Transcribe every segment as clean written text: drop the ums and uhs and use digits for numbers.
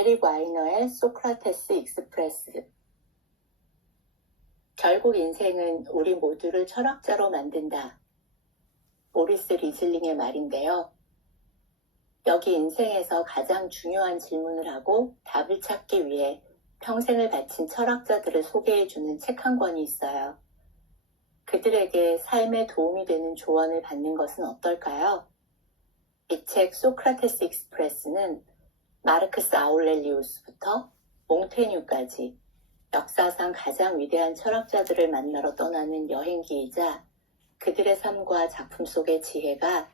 에릭 와이너의 소크라테스 익스프레스. 결국 인생은 우리 모두를 철학자로 만든다. 모리스 리즐링의 말인데요. 여기 인생에서 가장 중요한 질문을 하고 답을 찾기 위해 평생을 바친 철학자들을 소개해주는 책 한 권이 있어요. 그들에게 삶에 도움이 되는 조언을 받는 것은 어떨까요? 이 책 소크라테스 익스프레스는 마르크스 아울렐리우스부터 몽테뉴까지 역사상 가장 위대한 철학자들을 만나러 떠나는 여행기이자 그들의 삶과 작품 속의 지혜가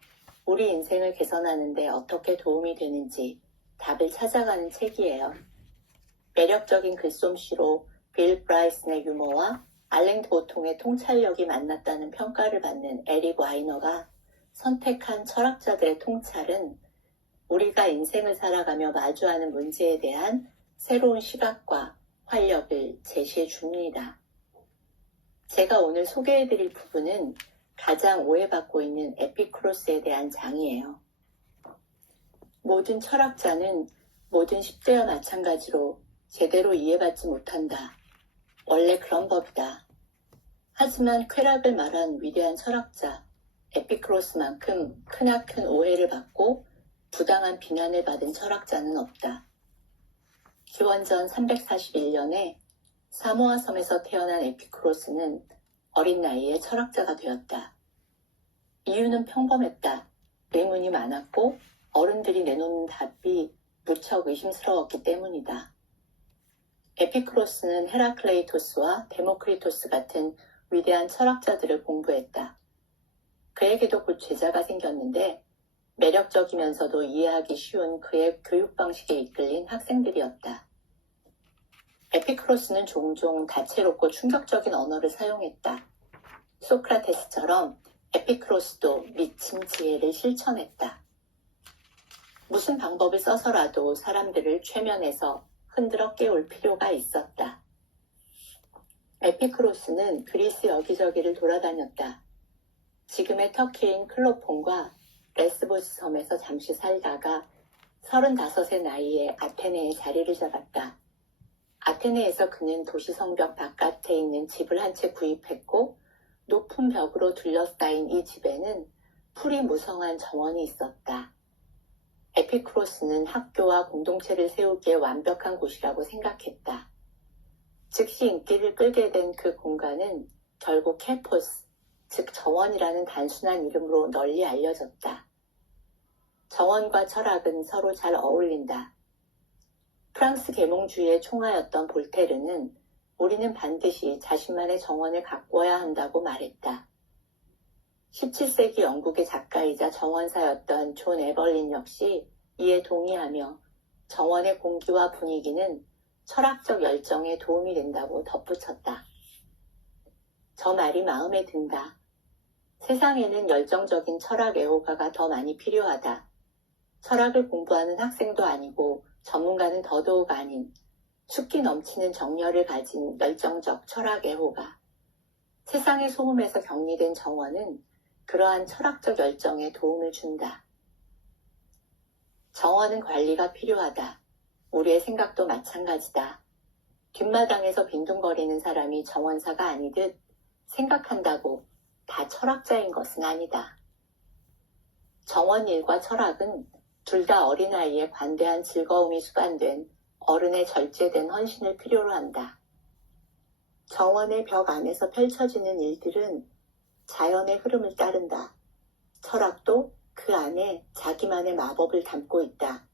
우리 인생을 개선하는 데 어떻게 도움이 되는지 답을 찾아가는 책이에요. 매력적인 글솜씨로 빌 브라이슨의 유머와 알랭 보통의 통찰력이 만났다는 평가를 받는 에릭 와이너가 선택한 철학자들의 통찰은 우리가 인생을 살아가며 마주하는 문제에 대한 새로운 시각과 활력을 제시해 줍니다. 제가 오늘 소개해드릴 부분은 가장 오해받고 있는 에피쿠로스에 대한 장이에요. 모든 철학자는 모든 10대와 마찬가지로 제대로 이해받지 못한다. 원래 그런 법이다. 하지만 쾌락을 말한 위대한 철학자 에피쿠로스만큼 크나큰 오해를 받고 부당한 비난을 받은 철학자는 없다. 기원전 341년에 사모아 섬에서 태어난 에피쿠로스는 어린 나이에 철학자가 되었다. 이유는 평범했다. 의문이 많았고 어른들이 내놓는 답이 무척 의심스러웠기 때문이다. 에피쿠로스는 헤라클레이토스와 데모크리토스 같은 위대한 철학자들을 공부했다. 그에게도 곧 제자가 생겼는데 매력적이면서도 이해하기 쉬운 그의 교육 방식에 이끌린 학생들이었다. 에피쿠로스는 종종 다채롭고 충격적인 언어를 사용했다. 소크라테스처럼 에피쿠로스도 미친 지혜를 실천했다. 무슨 방법을 써서라도 사람들을 최면에서 흔들어 깨울 필요가 있었다. 에피쿠로스는 그리스 여기저기를 돌아다녔다. 지금의 터키인 클로폰과 레스보스 섬에서 잠시 살다가 35의 나이에 아테네에 자리를 잡았다. 아테네에서 그는 도시 성벽 바깥에 있는 집을 한 채 구입했고 높은 벽으로 둘러싸인 이 집에는 풀이 무성한 정원이 있었다. 에피쿠로스는 학교와 공동체를 세우기에 완벽한 곳이라고 생각했다. 즉시 인기를 끌게 된 그 공간은 결국 케포스, 즉 정원이라는 단순한 이름으로 널리 알려졌다. 정원과 철학은 서로 잘 어울린다. 프랑스 계몽주의의 총하였던 볼테르는 우리는 반드시 자신만의 정원을 가꾸어야 한다고 말했다. 17세기 영국의 작가이자 정원사였던 존 에벌린 역시 이에 동의하며 정원의 공기와 분위기는 철학적 열정에 도움이 된다고 덧붙였다. 저 말이 마음에 든다. 세상에는 열정적인 철학 애호가가 더 많이 필요하다. 철학을 공부하는 학생도 아니고 전문가는 더더욱 아닌 숫기 넘치는 정열을 가진 열정적 철학 애호가. 세상의 소음에서 격리된 정원은 그러한 철학적 열정에 도움을 준다. 정원은 관리가 필요하다. 우리의 생각도 마찬가지다. 뒷마당에서 빈둥거리는 사람이 정원사가 아니듯 생각한다고 다 철학자인 것은 아니다. 정원 일과 철학은 둘 다 어린아이의 관대한 즐거움이 수반된 어른의 절제된 헌신을 필요로 한다. 정원의 벽 안에서 펼쳐지는 일들은 자연의 흐름을 따른다. 철학도 그 안에 자기만의 마법을 담고 있다.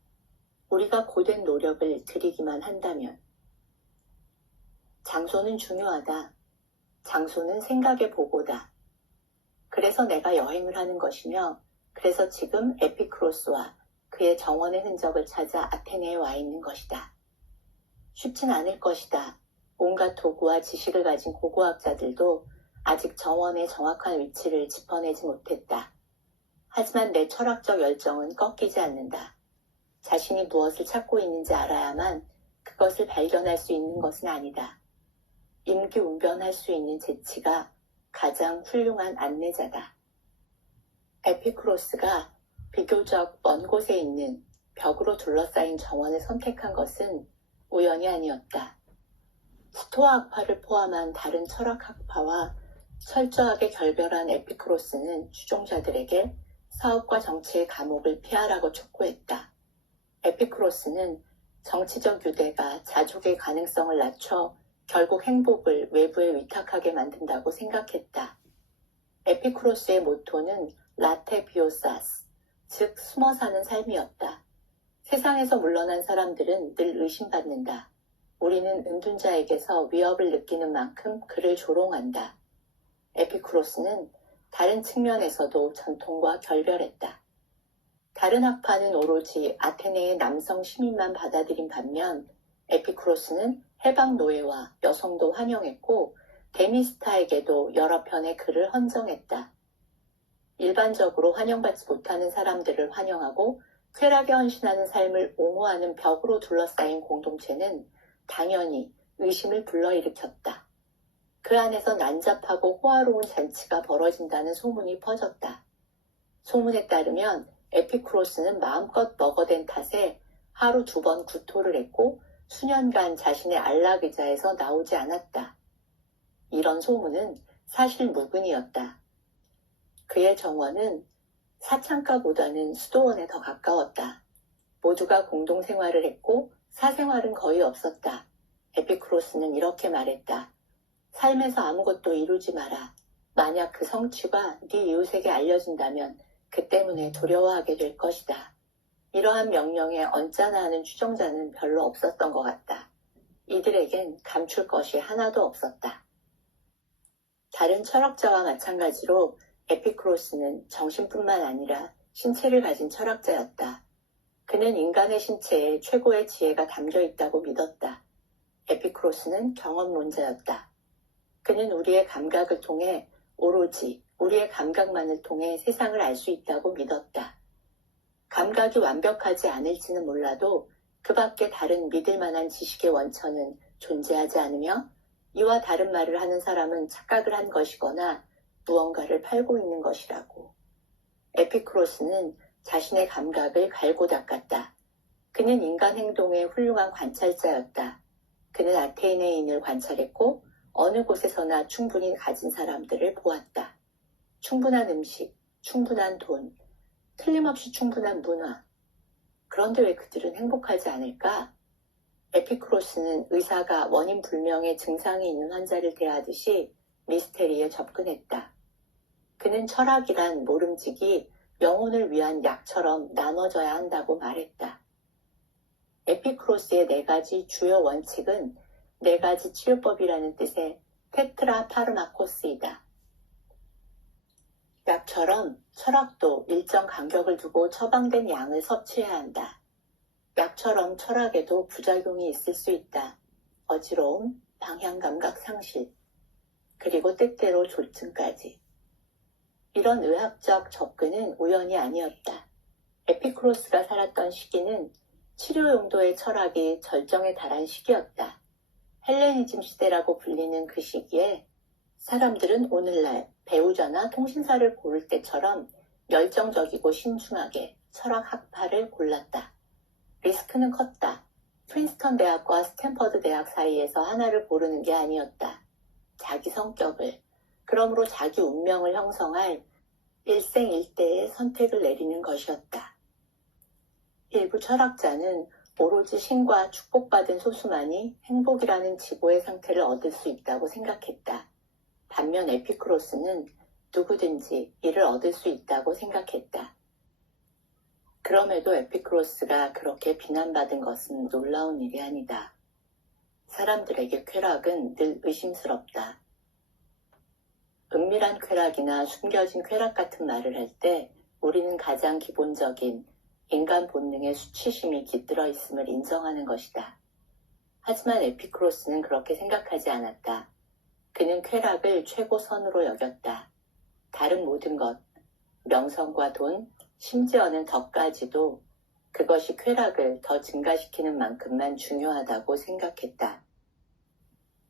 우리가 고된 노력을 들이기만 한다면. 장소는 중요하다. 장소는 생각의 보고다. 그래서 내가 여행을 하는 것이며 그래서 지금 에피쿠로스와 그의 정원의 흔적을 찾아 아테네에 와 있는 것이다. 쉽진 않을 것이다. 온갖 도구와 지식을 가진 고고학자들도 아직 정원의 정확한 위치를 짚어내지 못했다. 하지만 내 철학적 열정은 꺾이지 않는다. 자신이 무엇을 찾고 있는지 알아야만 그것을 발견할 수 있는 것은 아니다. 임기응변할 수 있는 재치가 가장 훌륭한 안내자다. 에피쿠로스가 비교적 먼 곳에 있는 벽으로 둘러싸인 정원을 선택한 것은 우연이 아니었다. 스토아 학파를 포함한 다른 철학 학파와 철저하게 결별한 에피쿠로스는 추종자들에게 사업과 정치의 감옥을 피하라고 촉구했다. 에피쿠로스는 정치적 유대가 자족의 가능성을 낮춰 결국 행복을 외부에 위탁하게 만든다고 생각했다. 에피쿠로스의 모토는 라테 비오사스, 즉 숨어 사는 삶이었다. 세상에서 물러난 사람들은 늘 의심받는다. 우리는 은둔자에게서 위협을 느끼는 만큼 그를 조롱한다. 에피쿠로스는 다른 측면에서도 전통과 결별했다. 다른 학파는 오로지 아테네의 남성 시민만 받아들인 반면 에피쿠로스는 해방 노예와 여성도 환영했고 데미스타에게도 여러 편의 글을 헌정했다. 일반적으로 환영받지 못하는 사람들을 환영하고 쾌락에 헌신하는 삶을 옹호하는 벽으로 둘러싸인 공동체는 당연히 의심을 불러일으켰다. 그 안에서 난잡하고 호화로운 잔치가 벌어진다는 소문이 퍼졌다. 소문에 따르면 에피쿠로스는 마음껏 먹어댄 탓에 하루 2번 구토를 했고 수년간 자신의 안락 의자에서 나오지 않았다. 이런 소문은 사실 무근이었다. 그의 정원은 사창가보다는 수도원에 더 가까웠다. 모두가 공동생활을 했고 사생활은 거의 없었다. 에피쿠로스는 이렇게 말했다. 삶에서 아무것도 이루지 마라. 만약 그 성취가 네 이웃에게 알려진다면 그 때문에 두려워하게 될 것이다. 이러한 명령에 언짢아 하는 추종자는 별로 없었던 것 같다. 이들에겐 감출 것이 하나도 없었다. 다른 철학자와 마찬가지로 에피쿠로스는 정신뿐만 아니라 신체를 가진 철학자였다. 그는 인간의 신체에 최고의 지혜가 담겨 있다고 믿었다. 에피쿠로스는 경험론자였다. 그는 우리의 감각을 통해 오로지 우리의 감각만을 통해 세상을 알 수 있다고 믿었다. 감각이 완벽하지 않을지는 몰라도 그 밖에 다른 믿을 만한 지식의 원천은 존재하지 않으며 이와 다른 말을 하는 사람은 착각을 한 것이거나 무언가를 팔고 있는 것이라고. 에피쿠로스는 자신의 감각을 갈고 닦았다. 그는 인간 행동의 훌륭한 관찰자였다. 그는 아테네인을 관찰했고 어느 곳에서나 충분히 가진 사람들을 보았다. 충분한 음식, 충분한 돈, 틀림없이 충분한 문화. 그런데 왜 그들은 행복하지 않을까? 에피쿠로스는 의사가 원인 불명의 증상이 있는 환자를 대하듯이 미스테리에 접근했다. 그는 철학이란 모름지기 영혼을 위한 약처럼 나눠져야 한다고 말했다. 에피쿠로스의 4가지 주요 원칙은 4가지 치료법이라는 뜻의 테트라 파르마코스이다. 약처럼 철학도 일정 간격을 두고 처방된 양을 섭취해야 한다. 약처럼 철학에도 부작용이 있을 수 있다. 어지러움, 방향감각 상실, 그리고 때때로 조증까지. 이런 의학적 접근은 우연이 아니었다. 에피쿠로스가 살았던 시기는 치료 용도의 철학이 절정에 달한 시기였다. 헬레니즘 시대라고 불리는 그 시기에 사람들은 오늘날 배우자나 통신사를 고를 때처럼 열정적이고 신중하게 철학 학파를 골랐다. 리스크는 컸다. 프린스턴 대학과 스탠퍼드 대학 사이에서 하나를 고르는 게 아니었다. 자기 성격을, 그러므로 자기 운명을 형성할 일생일대의 선택을 내리는 것이었다. 일부 철학자는 오로지 신과 축복받은 소수만이 행복이라는 지고의 상태를 얻을 수 있다고 생각했다. 반면 에피쿠로스는 누구든지 이를 얻을 수 있다고 생각했다. 그럼에도 에피쿠로스가 그렇게 비난받은 것은 놀라운 일이 아니다. 사람들에게 쾌락은 늘 의심스럽다. 은밀한 쾌락이나 숨겨진 쾌락 같은 말을 할 때 우리는 가장 기본적인 인간 본능의 수치심이 깃들어 있음을 인정하는 것이다. 하지만 에피쿠로스는 그렇게 생각하지 않았다. 그는 쾌락을 최고선으로 여겼다. 다른 모든 것, 명성과 돈, 심지어는 덕까지도 그것이 쾌락을 더 증가시키는 만큼만 중요하다고 생각했다.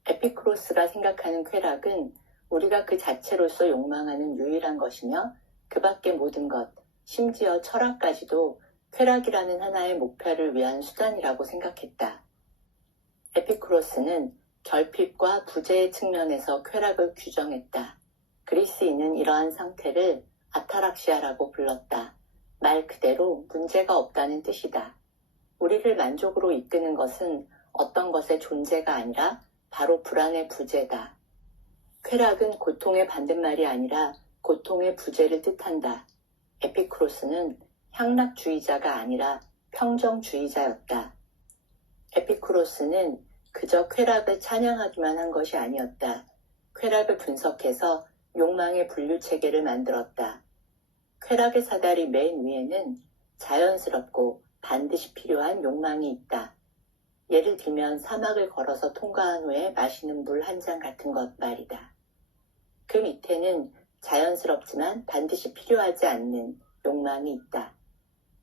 에피쿠로스가 생각하는 쾌락은 우리가 그 자체로서 욕망하는 유일한 것이며 그 밖의 모든 것, 심지어 철학까지도 쾌락이라는 하나의 목표를 위한 수단이라고 생각했다. 에피쿠로스는 결핍과 부재의 측면에서 쾌락을 규정했다. 그리스인은 이러한 상태를 아타락시아라고 불렀다. 말 그대로 문제가 없다는 뜻이다. 우리를 만족으로 이끄는 것은 어떤 것의 존재가 아니라 바로 불안의 부재다. 쾌락은 고통의 반대말이 아니라 고통의 부재를 뜻한다. 에피쿠로스는 향락주의자가 아니라 평정주의자였다. 에피쿠로스는 그저 쾌락을 찬양하기만 한 것이 아니었다. 쾌락을 분석해서 욕망의 분류체계를 만들었다. 쾌락의 사다리 맨 위에는 자연스럽고 반드시 필요한 욕망이 있다. 예를 들면 사막을 걸어서 통과한 후에 마시는 물 한 잔 같은 것 말이다. 그 밑에는 자연스럽지만 반드시 필요하지 않는 욕망이 있다.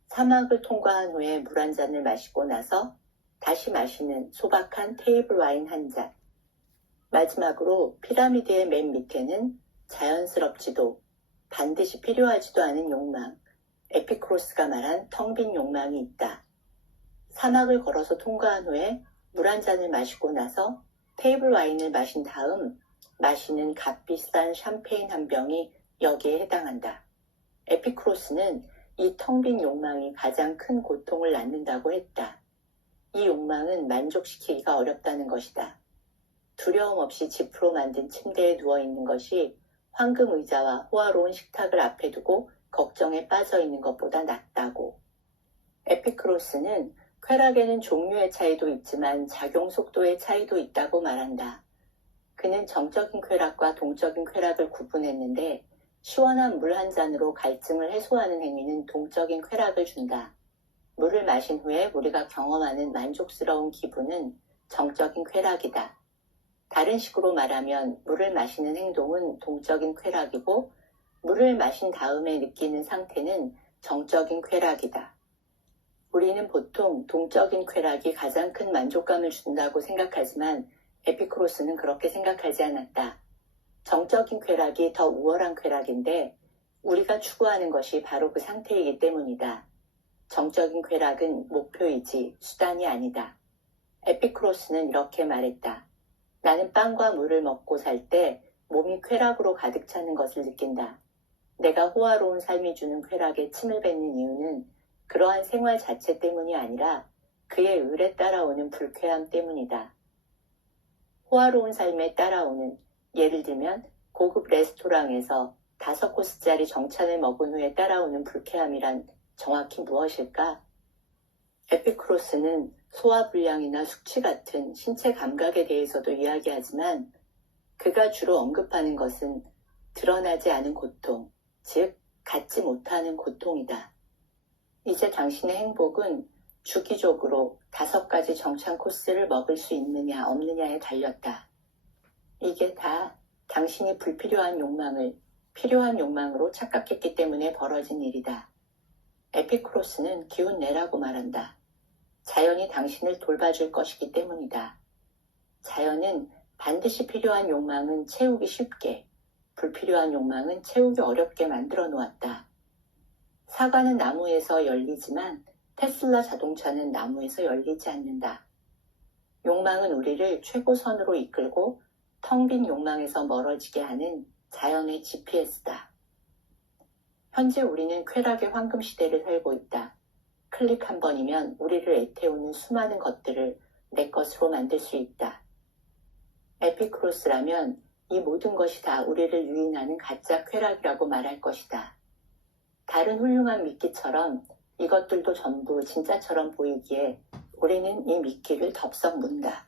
사막을 통과한 후에 물 한 잔을 마시고 나서 다시 마시는 소박한 테이블 와인 한 잔. 마지막으로 피라미드의 맨 밑에는 자연스럽지도 반드시 필요하지도 않은 욕망, 에피쿠로스가 말한 텅 빈 욕망이 있다. 사막을 걸어서 통과한 후에 물 한 잔을 마시고 나서 테이블 와인을 마신 다음 마시는 값비싼 샴페인 한 병이 여기에 해당한다. 에피쿠로스는 이 텅 빈 욕망이 가장 큰 고통을 낳는다고 했다. 이 욕망은 만족시키기가 어렵다는 것이다. 두려움 없이 지프로 만든 침대에 누워있는 것이 황금 의자와 호화로운 식탁을 앞에 두고 걱정에 빠져 있는 것보다 낫다고. 에피쿠로스는 쾌락에는 종류의 차이도 있지만 작용 속도의 차이도 있다고 말한다. 그는 정적인 쾌락과 동적인 쾌락을 구분했는데 시원한 물 한 잔으로 갈증을 해소하는 행위는 동적인 쾌락을 준다. 물을 마신 후에 우리가 경험하는 만족스러운 기분은 정적인 쾌락이다. 다른 식으로 말하면 물을 마시는 행동은 동적인 쾌락이고 물을 마신 다음에 느끼는 상태는 정적인 쾌락이다. 우리는 보통 동적인 쾌락이 가장 큰 만족감을 준다고 생각하지만 에피쿠로스는 그렇게 생각하지 않았다. 정적인 쾌락이 더 우월한 쾌락인데 우리가 추구하는 것이 바로 그 상태이기 때문이다. 정적인 쾌락은 목표이지 수단이 아니다. 에피쿠로스는 이렇게 말했다. 나는 빵과 물을 먹고 살 때 몸이 쾌락으로 가득 차는 것을 느낀다. 내가 호화로운 삶이 주는 쾌락에 침을 뱉는 이유는 그러한 생활 자체 때문이 아니라 그의 을에 따라오는 불쾌함 때문이다. 호화로운 삶에 따라오는, 예를 들면 고급 레스토랑에서 5코스짜리 정찬을 먹은 후에 따라오는 불쾌함이란 정확히 무엇일까? 에피쿠로스는 소화불량이나 숙취 같은 신체 감각에 대해서도 이야기하지만 그가 주로 언급하는 것은 드러나지 않은 고통, 즉 갖지 못하는 고통이다. 이제 당신의 행복은 주기적으로 5가지 정찬 코스를 먹을 수 있느냐 없느냐에 달렸다. 이게 다 당신이 불필요한 욕망을 필요한 욕망으로 착각했기 때문에 벌어진 일이다. 에피쿠로스는 기운 내라고 말한다. 자연이 당신을 돌봐줄 것이기 때문이다. 자연은 반드시 필요한 욕망은 채우기 쉽게, 불필요한 욕망은 채우기 어렵게 만들어 놓았다. 사과는 나무에서 열리지만 테슬라 자동차는 나무에서 열리지 않는다. 욕망은 우리를 최고선으로 이끌고 텅 빈 욕망에서 멀어지게 하는 자연의 GPS다. 현재 우리는 쾌락의 황금 시대를 살고 있다. 클릭 한 번이면 우리를 애태우는 수많은 것들을 내 것으로 만들 수 있다. 에피쿠로스라면 이 모든 것이 다 우리를 유인하는 가짜 쾌락이라고 말할 것이다. 다른 훌륭한 미끼처럼 이것들도 전부 진짜처럼 보이기에 우리는 이 미끼를 덥석 문다.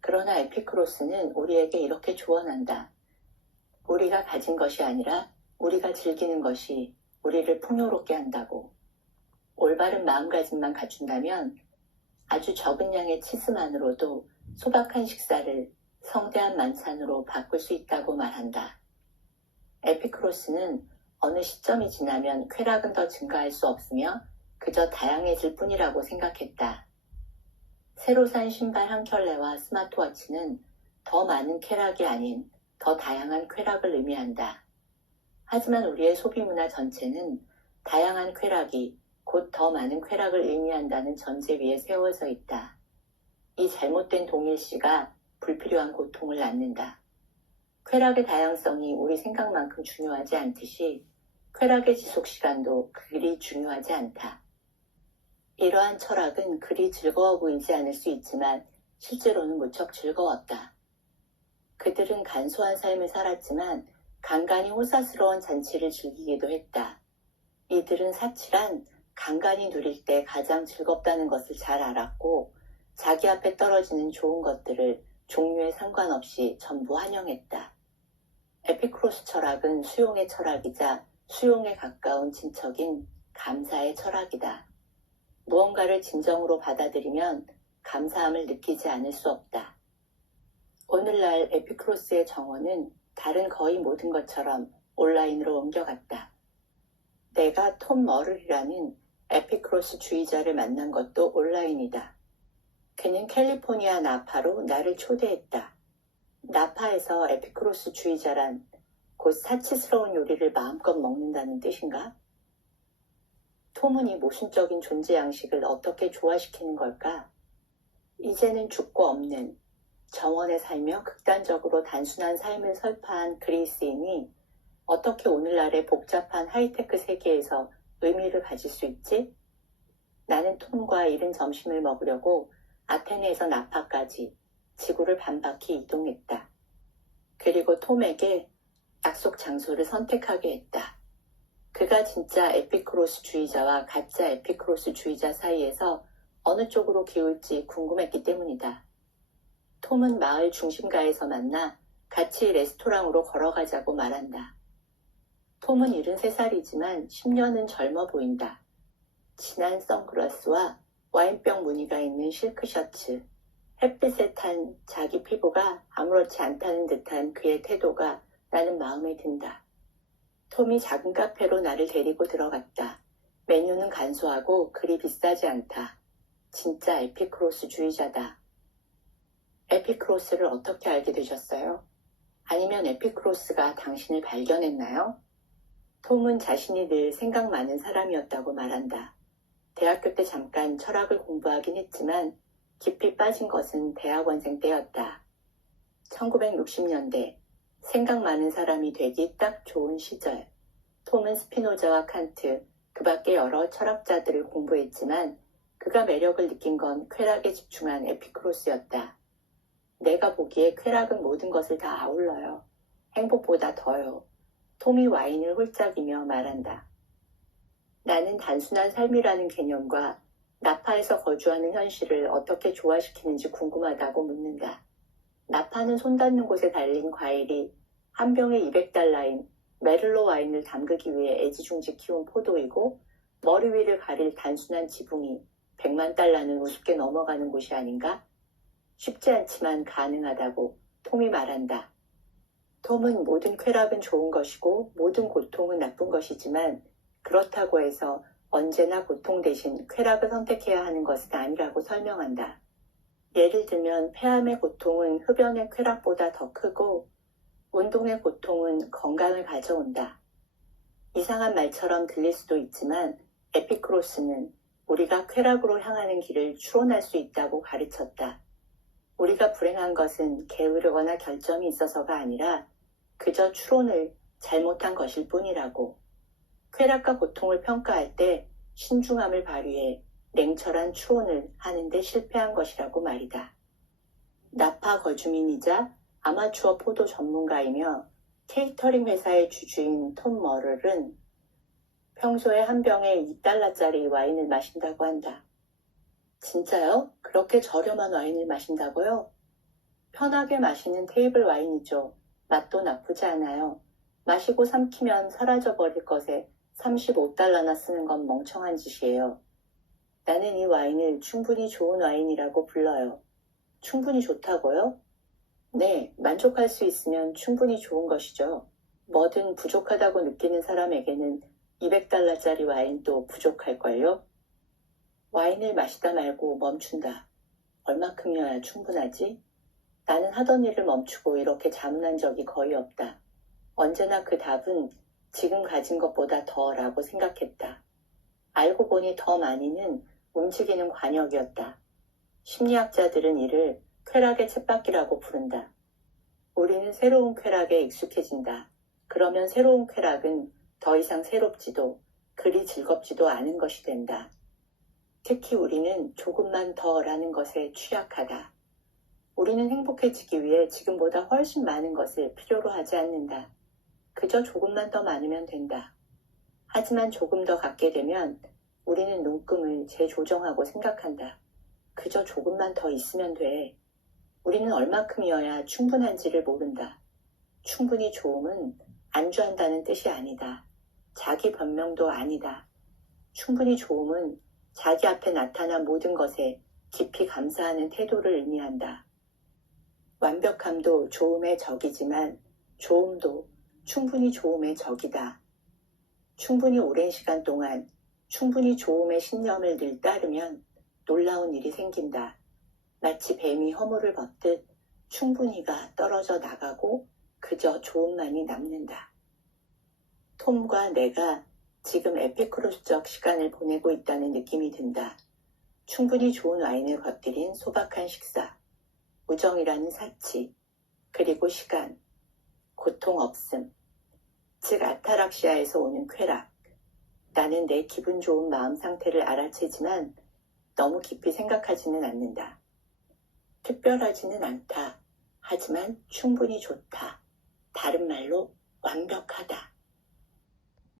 그러나 에피쿠로스는 우리에게 이렇게 조언한다. 우리가 가진 것이 아니라 우리가 즐기는 것이 우리를 풍요롭게 한다고. 올바른 마음가짐만 갖춘다면 아주 적은 양의 치즈만으로도 소박한 식사를 성대한 만찬으로 바꿀 수 있다고 말한다. 에피쿠로스는 어느 시점이 지나면 쾌락은 더 증가할 수 없으며 그저 다양해질 뿐이라고 생각했다. 새로 산 신발 한 켤레와 스마트워치는 더 많은 쾌락이 아닌 더 다양한 쾌락을 의미한다. 하지만 우리의 소비문화 전체는 다양한 쾌락이 곧 더 많은 쾌락을 의미한다는 전제 위에 세워져 있다. 이 잘못된 동일시가 불필요한 고통을 낳는다. 쾌락의 다양성이 우리 생각만큼 중요하지 않듯이 쾌락의 지속시간도 그리 중요하지 않다. 이러한 철학은 그리 즐거워 보이지 않을 수 있지만 실제로는 무척 즐거웠다. 그들은 간소한 삶을 살았지만 간간히 호사스러운 잔치를 즐기기도 했다. 이들은 사치란 간간히 누릴 때 가장 즐겁다는 것을 잘 알았고 자기 앞에 떨어지는 좋은 것들을 종류에 상관없이 전부 환영했다. 에피쿠로스 철학은 수용의 철학이자 수용에 가까운 친척인 감사의 철학이다. 무언가를 진정으로 받아들이면 감사함을 느끼지 않을 수 없다. 오늘날 에피쿠로스의 정원은 다른 거의 모든 것처럼 온라인으로 옮겨갔다. 내가 톰 머를이라는 에피쿠로스 주의자를 만난 것도 온라인이다. 그는 캘리포니아 나파로 나를 초대했다. 나파에서 에피쿠로스 주의자란 곧 사치스러운 요리를 마음껏 먹는다는 뜻인가? 톰은 이 모순적인 존재 양식을 어떻게 조화시키는 걸까? 이제는 죽고 없는 정원에 살며 극단적으로 단순한 삶을 설파한 그리스인이 어떻게 오늘날의 복잡한 하이테크 세계에서 의미를 가질 수 있지? 나는 톰과 이른 점심을 먹으려고 아테네에서 나파까지 지구를 반바퀴 이동했다. 그리고 톰에게 약속 장소를 선택하게 했다. 그가 진짜 에피쿠로스 주의자와 가짜 에피쿠로스 주의자 사이에서 어느 쪽으로 기울지 궁금했기 때문이다. 톰은 마을 중심가에서 만나 같이 레스토랑으로 걸어가자고 말한다. 톰은 73살이지만 10년은 젊어 보인다. 진한 선글라스와 와인병 무늬가 있는 실크 셔츠, 햇빛에 탄 자기 피부가 아무렇지 않다는 듯한 그의 태도가 나는 마음에 든다. 톰이 작은 카페로 나를 데리고 들어갔다. 메뉴는 간소하고 그리 비싸지 않다. 진짜 에피쿠로스 주의자다. 에피쿠로스를 어떻게 알게 되셨어요? 아니면 에피쿠로스가 당신을 발견했나요? 톰은 자신이 늘 생각 많은 사람이었다고 말한다. 대학교 때 잠깐 철학을 공부하긴 했지만 깊이 빠진 것은 대학원생 때였다. 1960년대 생각 많은 사람이 되기 딱 좋은 시절. 톰은 스피노자와 칸트, 그 밖에 여러 철학자들을 공부했지만 그가 매력을 느낀 건 쾌락에 집중한 에피쿠로스였다. 내가 보기에 쾌락은 모든 것을 다 아울러요. 행복보다 더요. 톰이 와인을 홀짝이며 말한다. 나는 단순한 삶이라는 개념과 나파에서 거주하는 현실을 어떻게 조화시키는지 궁금하다고 묻는다. 나파는 손 닿는 곳에 달린 과일이 한 병에 200달러인 메를로 와인을 담그기 위해 애지중지 키운 포도이고 머리 위를 가릴 단순한 지붕이 100만 달러는 우습게 넘어가는 곳이 아닌가? 쉽지 않지만 가능하다고 톰이 말한다. 톰은 모든 쾌락은 좋은 것이고 모든 고통은 나쁜 것이지만 그렇다고 해서 언제나 고통 대신 쾌락을 선택해야 하는 것은 아니라고 설명한다. 예를 들면 폐암의 고통은 흡연의 쾌락보다 더 크고 운동의 고통은 건강을 가져온다. 이상한 말처럼 들릴 수도 있지만 에피쿠로스는 우리가 쾌락으로 향하는 길을 추론할 수 있다고 가르쳤다. 우리가 불행한 것은 게으르거나 결점이 있어서가 아니라 그저 추론을 잘못한 것일 뿐이라고. 쾌락과 고통을 평가할 때 신중함을 발휘해 냉철한 추론을 하는데 실패한 것이라고 말이다. 나파 거주민이자 아마추어 포도 전문가이며 케이터링 회사의 주주인 톰 머를은 평소에 한 병에 2달러짜리 와인을 마신다고 한다. 진짜요? 그렇게 저렴한 와인을 마신다고요? 편하게 마시는 테이블 와인이죠. 맛도 나쁘지 않아요. 마시고 삼키면 사라져버릴 것에 35달러나 쓰는 건 멍청한 짓이에요. 나는 이 와인을 충분히 좋은 와인이라고 불러요. 충분히 좋다고요? 네, 만족할 수 있으면 충분히 좋은 것이죠. 뭐든 부족하다고 느끼는 사람에게는 200달러짜리 와인도 부족할걸요? 와인을 마시다 말고 멈춘다. 얼마큼이어야 충분하지? 나는 하던 일을 멈추고 이렇게 자문한 적이 거의 없다. 언제나 그 답은 지금 가진 것보다 더라고 생각했다. 알고 보니 더 많이는 움직이는 관역이었다. 심리학자들은 이를 쾌락의 쳇바퀴라고 부른다. 우리는 새로운 쾌락에 익숙해진다. 그러면 새로운 쾌락은 더 이상 새롭지도 그리 즐겁지도 않은 것이 된다. 특히 우리는 조금만 더라는 것에 취약하다. 우리는 행복해지기 위해 지금보다 훨씬 많은 것을 필요로 하지 않는다. 그저 조금만 더 많으면 된다. 하지만 조금 더 갖게 되면 우리는 눈금을 재조정하고 생각한다. 그저 조금만 더 있으면 돼. 우리는 얼마큼이어야 충분한지를 모른다. 충분히 좋음은 안주한다는 뜻이 아니다. 자기 변명도 아니다. 충분히 좋음은 자기 앞에 나타난 모든 것에 깊이 감사하는 태도를 의미한다. 완벽함도 좋음의 적이지만 좋음도 충분히 좋음의 적이다. 충분히 오랜 시간 동안 충분히 좋음의 신념을 늘 따르면 놀라운 일이 생긴다. 마치 뱀이 허물을 벗듯 충분히가 떨어져 나가고 그저 좋음만이 남는다. 톰과 내가 지금 에피쿠로스적 시간을 보내고 있다는 느낌이 든다. 충분히 좋은 와인을 곁들인 소박한 식사, 우정이라는 사치, 그리고 시간, 고통 없음, 즉 아타락시아에서 오는 쾌락. 나는 내 기분 좋은 마음 상태를 알아채지만 너무 깊이 생각하지는 않는다. 특별하지는 않다. 하지만 충분히 좋다. 다른 말로 완벽하다.